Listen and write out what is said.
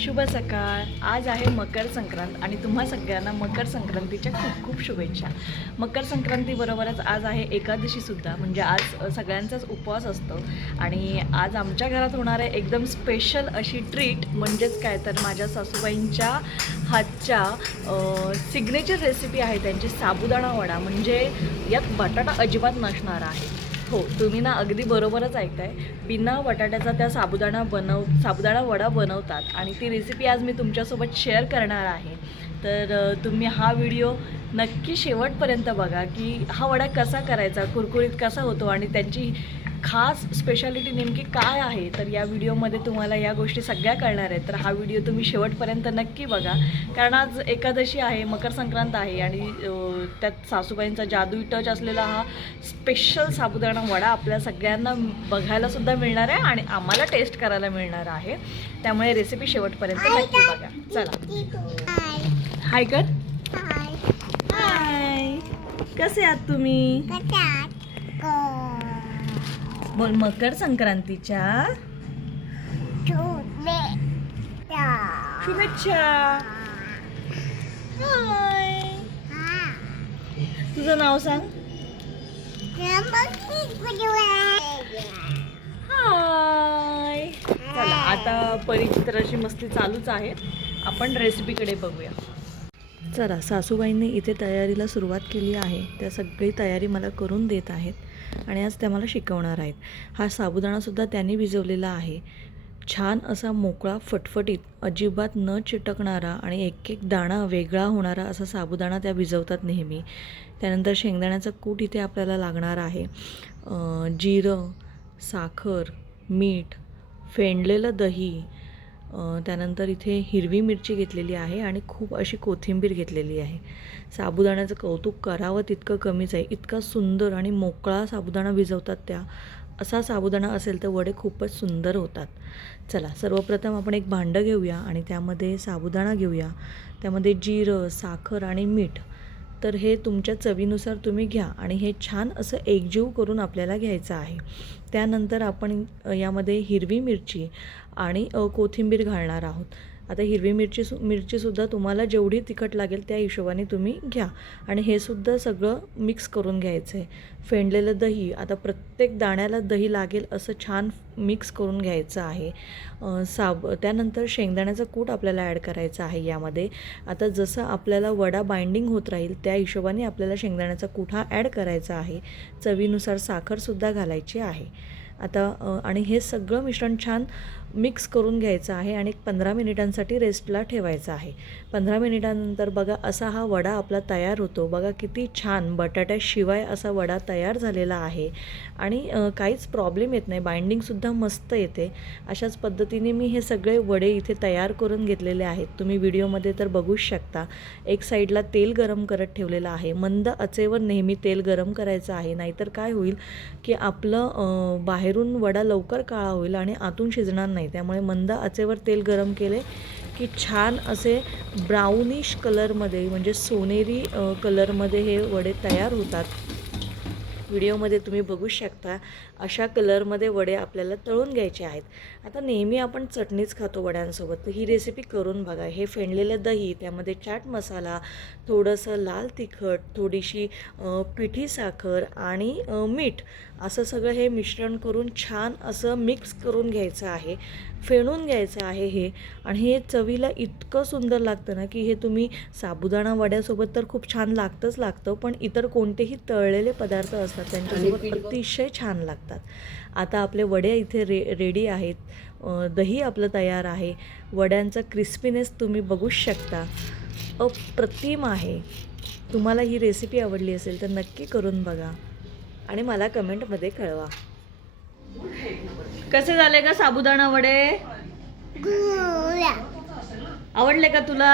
शुभ सकाळ। आज आहे मकर संक्रांत आणि तुम्हा सगळ्यांना मकर संक्रांतीच्या खूप खूप शुभेच्छा। मकर संक्रांतीबरोबरच आज आहे एकादशीसुद्धा, म्हणजे आज सगळ्यांचाच उपवास असतो आणि आज आमच्या घरात होणार आहे एकदम स्पेशल अशी ट्रीट, म्हणजेच काय तर माझ्या सासूबाईंच्या हातच्या सिग्नेचर रेसिपी आहे त्यांची साबुदाणा वडा, म्हणजे यात बटाटा अजिबात नसणार आहे। हो, तुम्ही ना अगदी बरोबरच ऐकताय, बिना बटाट्याचा त्या साबुदाणा वडा बनवतात आणि ती रेसिपी आज मी तुमच्यासोबत शेअर करणार आहे। तर तुम्ही हा व्हिडिओ नक्की शेवटपर्यंत बघा की हा वडा कसा करायचा, कुरकुरीत कसा होतो आणि त्यांची खास स्पेशालिटी नेमकी काय आहे। तर या व्हिडिओमध्ये तुम्हाला या गोष्टी सगळ्या कळणार आहेत। तर हा व्हिडिओ तुम्ही शेवटपर्यंत नक्की बघा, कारण आज एकादशी आहे, मकर संक्रांत आहे आणि त्यात सासूबाईंचा जादुई टच असलेला हा स्पेशल साबुदाणा वडा आपल्या सगळ्यांना बघायलासुद्धा मिळणार आहे आणि आम्हाला टेस्ट करायला मिळणार आहे। त्यामुळे रेसिपी शेवटपर्यंत नक्की बघा। चला, हाय कर, हाय, कसे आहात तुम्ही? बोल, मकर संक्रांतीच्या शुभेच्छा। हाय, तुझं नाव सांग। हाय, चला आता परिचित्राची मस्ती चालूच आहे, आपण रेसिपीकडे बघूया। चला, सासूबाईंनी इथे तयारीला सुरुवात केली आहे। त्या सगळी तयारी मला करून देत आहेत आणि आज त्या मला शिकवणार आहेत। हा साबुदाणासुद्धा त्यांनी भिजवलेला आहे, छान असा मोकळा फटफटीत, अजिबात न चिटकणारा आणि एक एक दाणा वेगळा होणारा असा साबुदाणा त्या भिजवतात नेहमी। त्यानंतर शेंगदाण्याचा कूट इथे आपल्याला लागणार आहे, जिरं, साखर, मीठ, फेंडलेलं दही, त्यानंतर इथे हिरवी मिरची घेतलेली आहे आणि खूप अशी कोथिंबीर घेतलेली आहे। साबुदाण्याचं कौतुक करावं तितकं कमीच आहे, इतका सुंदर आणि मोकळा साबुदाणा भिजवतात त्या। असा साबुदाणा असेल तर वडे खूपच सुंदर होतात। चला, सर्वप्रथम आपण एक भांडं घेऊया आणि त्यामध्ये साबुदाणा घेऊया, त्यामध्ये जिरं, साखर आणि मीठ, तर हे तुमच्या चवीनुसार तुम्ही घ्या आणि हे छान असं एकजीव करून आपल्याला घ्यायचं आहे। त्यानंतर आपण यामध्ये हिरवी मिरची आणि कोथिंबीर घालणार आहोत। आता हिरवी मिरचीसुद्धा तुम्हाला जेवढी तिखट लागेल त्या हिशोबाने तुम्ही घ्या आणि हे सुद्धा सगळं मिक्स करून घ्यायचं आहे। फेंडलेलं दही, आता प्रत्येक दाण्याला दही लागेल असं छान मिक्स करून घ्यायचं आहे। त्यानंतर शेंगदाण्याचं कूट आपल्याला ॲड करायचं आहे यामध्ये। आता जसं आपल्याला वडा बाइंडिंग होत राहील त्या हिशोबाने आपल्याला शेंगदाण्याचा कूट हा ॲड करायचा आहे। चवीनुसार साखरसुद्धा घालायची आहे। आता आणि हे सगळं मिश्रण छान मिक्स करून घ्यायचं आहे आणि 15 मिनिटांसाठी रेस्टला ठेवायचं आहे। 15 मिनिटांनंतर बघा असा हा वडा आपला तयार होतो। बघा किती छान बटाट्याशिवाय असा वडा तयार झालेला आहे आणि काहीच प्रॉब्लेम येत नाही, बाइंडिंगसुद्धा मस्त येते। अशाच पद्धतीने मी हे सगळे वडे इथे तयार करून घेतलेले आहेत, तुम्ही व्हिडिओमध्ये तर बघूच शकता। एक साईडला तेल गरम करत ठेवलेलं आहे, मंद आचेवर नेहमी तेल गरम करायचं आहे, नाहीतर काय होईल की आपलं बाहेरून वडा लवकर काळा होईल आणि आतून शिजणार नाही। त्यामुळे मंद आचेवर तेल गरम केले की छान असे ब्राउनिश कलरमध्ये, म्हणजे सोनेरी कलरमध्ये हे वडे तयार होतात। व्हिडिओमध्ये तुम्ही बघू शकता अशा कलरमध्ये वडे आपल्याला तळून घ्यायचे आहेत। आता नेहमी आपण चटणीच खातो वड्यांसोबत, तर ही रेसिपी करून बघा। हे फेंडलेलं दही, त्यामध्ये चाट मसाला, थोडंसं लाल तिखट, थोडीशी पिठी साखर आणि मीठ, असं सगळं हे मिश्रण करून छान असं मिक्स करून घ्यायचं आहे, फेणून घ्यायचं आहे हे। आणि हे चवीला इतकं सुंदर लागतं ना की हे तुम्ही साबुदाणा वड्यासोबत तर खूप छान लागतं, पण इतर कोणतेही तळलेले पदार्थ असतात त्यांच्यासोबत अतिशय छान लागतात। आता आपले वडे इथे रेडी आहेत, दही आपलं तयार आहे, वड्यांचा क्रिस्पीनेस तुम्ही बघूच शकता, अप्रतिम आहे। तुम्हाला ही रेसिपी आवडली असेल तर नक्की करून बघा आणि मला कमेंटमध्ये कळवा। कसे झाले का साबुदाणा वडे? आवडले का तुला?